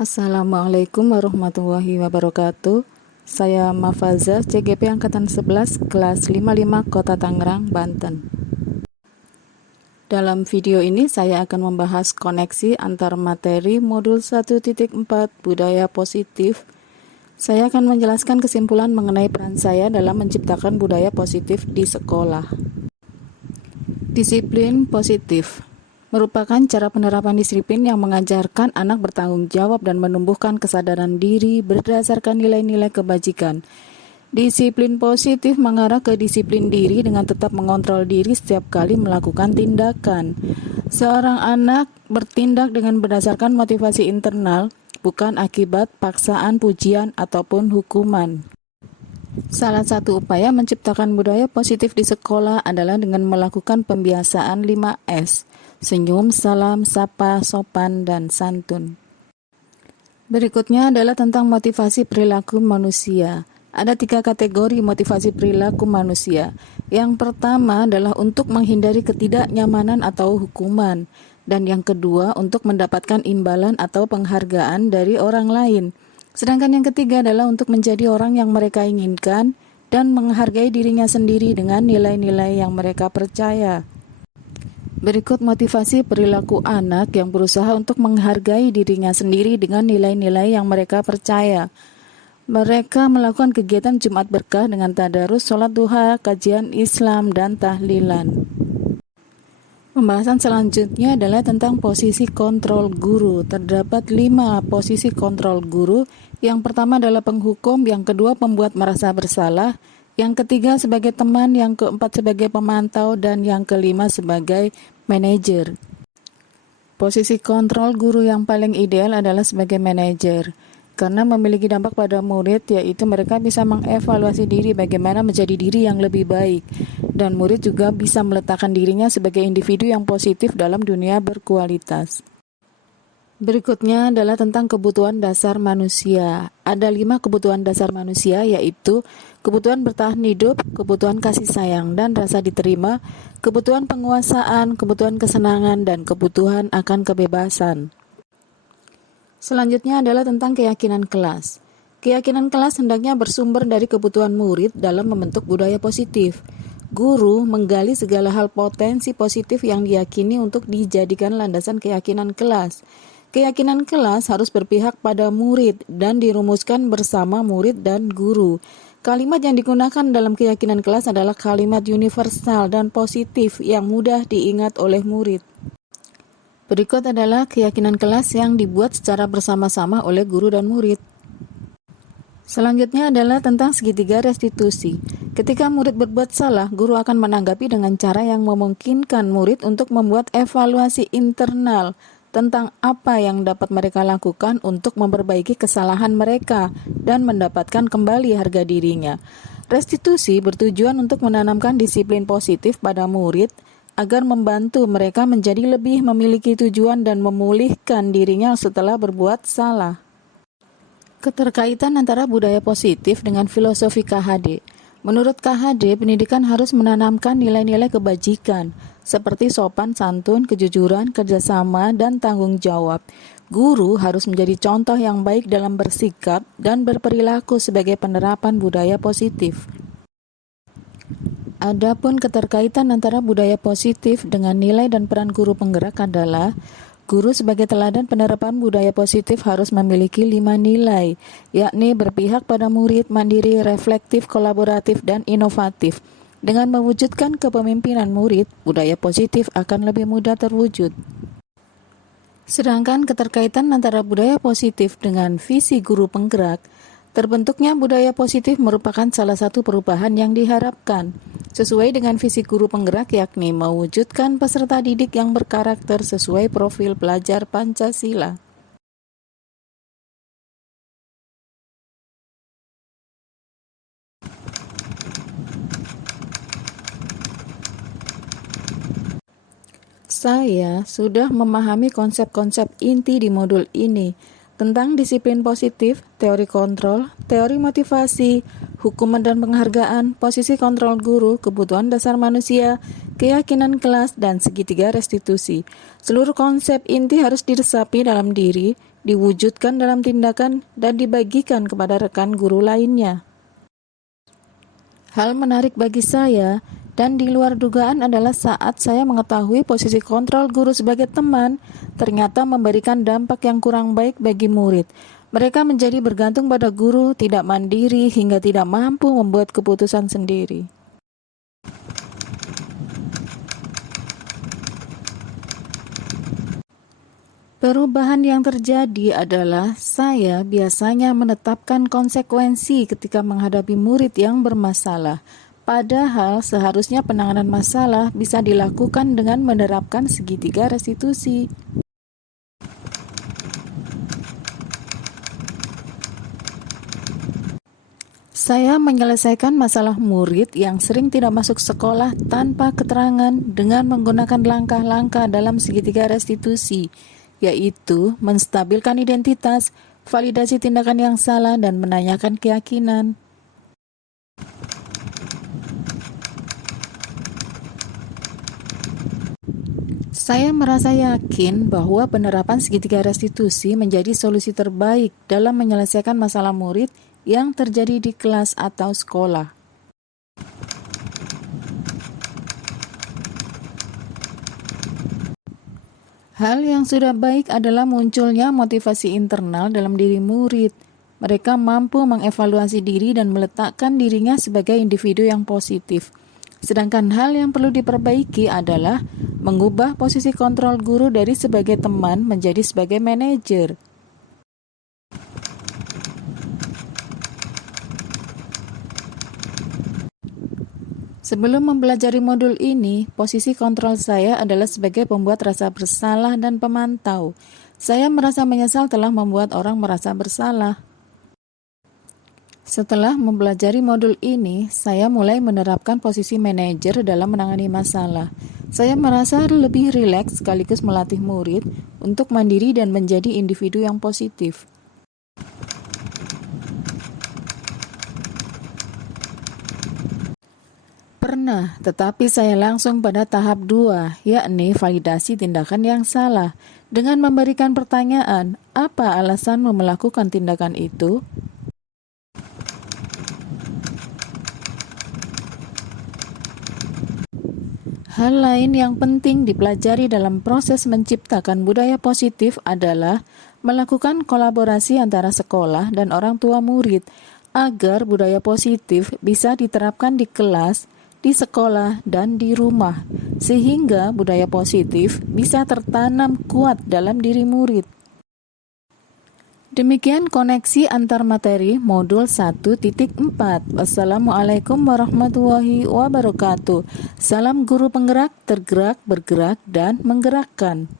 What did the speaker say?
Assalamualaikum warahmatullahi wabarakatuh. Saya Mafaza, CGP Angkatan 11, kelas 55, Kota Tangerang, Banten. Dalam video ini saya akan membahas koneksi antar materi modul 1.4 budaya positif. Saya akan menjelaskan kesimpulan mengenai peran saya dalam menciptakan budaya positif di sekolah. Disiplin positif merupakan cara penerapan disiplin yang mengajarkan anak bertanggung jawab dan menumbuhkan kesadaran diri berdasarkan nilai-nilai kebajikan. Disiplin positif mengarah ke disiplin diri dengan tetap mengontrol diri setiap kali melakukan tindakan. Seorang anak bertindak dengan berdasarkan motivasi internal, bukan akibat paksaan, pujian, ataupun hukuman. Salah satu upaya menciptakan budaya positif di sekolah adalah dengan melakukan pembiasaan 5S. Senyum, salam, sapa, sopan, dan santun. Berikutnya adalah tentang motivasi perilaku manusia. Ada 3 kategori motivasi perilaku manusia. Yang pertama adalah untuk menghindari ketidaknyamanan atau hukuman. Dan yang kedua untuk mendapatkan imbalan atau penghargaan dari orang lain. Sedangkan yang ketiga adalah untuk menjadi orang yang mereka inginkan dan menghargai dirinya sendiri dengan nilai-nilai yang mereka percaya. Berikut motivasi perilaku anak yang berusaha untuk menghargai dirinya sendiri dengan nilai-nilai yang mereka percaya. Mereka melakukan kegiatan Jumat Berkah dengan tadarus, sholat duha, kajian Islam, dan tahlilan. Pembahasan selanjutnya adalah tentang posisi kontrol guru. Terdapat 5 posisi kontrol guru. Yang pertama adalah penghukum, yang kedua pembuat merasa bersalah, yang ketiga sebagai teman, yang keempat sebagai pemantau, dan yang kelima sebagai manajer. Posisi kontrol guru yang paling ideal adalah sebagai manajer, karena memiliki dampak pada murid, yaitu mereka bisa mengevaluasi diri bagaimana menjadi diri yang lebih baik, dan murid juga bisa meletakkan dirinya sebagai individu yang positif dalam dunia berkualitas. Berikutnya adalah tentang kebutuhan dasar manusia. Ada 5 kebutuhan dasar manusia, yaitu kebutuhan bertahan hidup, kebutuhan kasih sayang dan rasa diterima, kebutuhan penguasaan, kebutuhan kesenangan, dan kebutuhan akan kebebasan. Selanjutnya adalah tentang keyakinan kelas. Keyakinan kelas hendaknya bersumber dari kebutuhan murid dalam membentuk budaya positif. Guru menggali segala hal potensi positif yang diyakini untuk dijadikan landasan keyakinan kelas. Keyakinan kelas harus berpihak pada murid dan dirumuskan bersama murid dan guru. Kalimat yang digunakan dalam keyakinan kelas adalah kalimat universal dan positif yang mudah diingat oleh murid. Berikut adalah keyakinan kelas yang dibuat secara bersama-sama oleh guru dan murid. Selanjutnya adalah tentang segitiga restitusi. Ketika murid berbuat salah, guru akan menanggapi dengan cara yang memungkinkan murid untuk membuat evaluasi internal tentang apa yang dapat mereka lakukan untuk memperbaiki kesalahan mereka dan mendapatkan kembali harga dirinya. Restitusi bertujuan untuk menanamkan disiplin positif pada murid agar membantu mereka menjadi lebih memiliki tujuan dan memulihkan dirinya setelah berbuat salah. Keterkaitan antara budaya positif dengan filosofi KHD. Menurut KHD, pendidikan harus menanamkan nilai-nilai kebajikan, seperti sopan, santun, kejujuran, kerjasama, dan tanggung jawab. Guru harus menjadi contoh yang baik dalam bersikap dan berperilaku sebagai penerapan budaya positif. Adapun keterkaitan antara budaya positif dengan nilai dan peran guru penggerak adalah guru sebagai teladan penerapan budaya positif harus memiliki 5 nilai, yakni berpihak pada murid, mandiri, reflektif, kolaboratif, dan inovatif. Dengan mewujudkan kepemimpinan murid, budaya positif akan lebih mudah terwujud. Sedangkan keterkaitan antara budaya positif dengan visi guru penggerak, terbentuknya budaya positif merupakan salah satu perubahan yang diharapkan, sesuai dengan visi guru penggerak, yakni mewujudkan peserta didik yang berkarakter sesuai profil pelajar Pancasila. Saya sudah memahami konsep-konsep inti di modul ini tentang disiplin positif, teori kontrol, teori motivasi, hukuman dan penghargaan, posisi kontrol guru, kebutuhan dasar manusia, keyakinan kelas, dan segitiga restitusi. Seluruh konsep inti harus diresapi dalam diri diwujudkan dalam tindakan, dan dibagikan kepada rekan guru lainnya. Hal menarik bagi saya dan di luar dugaan adalah saat saya mengetahui posisi kontrol guru sebagai teman ternyata memberikan dampak yang kurang baik bagi murid. Mereka menjadi bergantung pada guru, tidak mandiri, hingga tidak mampu membuat keputusan sendiri. Perubahan yang terjadi adalah saya biasanya menetapkan konsekuensi ketika menghadapi murid yang bermasalah. Padahal seharusnya penanganan masalah bisa dilakukan dengan menerapkan segitiga restitusi. Saya menyelesaikan masalah murid yang sering tidak masuk sekolah tanpa keterangan dengan menggunakan langkah-langkah dalam segitiga restitusi, yaitu menstabilkan identitas, validasi tindakan yang salah, dan menanyakan keyakinan. Saya merasa yakin bahwa penerapan segitiga restitusi menjadi solusi terbaik dalam menyelesaikan masalah murid yang terjadi di kelas atau sekolah. Hal yang sudah baik adalah munculnya motivasi internal dalam diri murid. Mereka mampu mengevaluasi diri dan meletakkan dirinya sebagai individu yang positif. Sedangkan hal yang perlu diperbaiki adalah mengubah posisi kontrol guru dari sebagai teman menjadi sebagai manajer. Sebelum mempelajari modul ini, posisi kontrol saya adalah sebagai pembuat rasa bersalah dan pemantau. Saya merasa menyesal telah membuat orang merasa bersalah. Setelah mempelajari modul ini, saya mulai menerapkan posisi manajer dalam menangani masalah. Saya merasa lebih rileks sekaligus melatih murid untuk mandiri dan menjadi individu yang positif. Pernah, tetapi saya langsung pada tahap 2, yakni validasi tindakan yang salah, dengan memberikan pertanyaan, apa alasanmu melakukan tindakan itu? Hal lain yang penting dipelajari dalam proses menciptakan budaya positif adalah melakukan kolaborasi antara sekolah dan orang tua murid, agar budaya positif bisa diterapkan di kelas, di sekolah, dan di rumah, sehingga budaya positif bisa tertanam kuat dalam diri murid. Demikian koneksi antar materi modul 1.4. Wassalamualaikum warahmatullahi wabarakatuh. Salam guru penggerak, tergerak, bergerak, dan menggerakkan.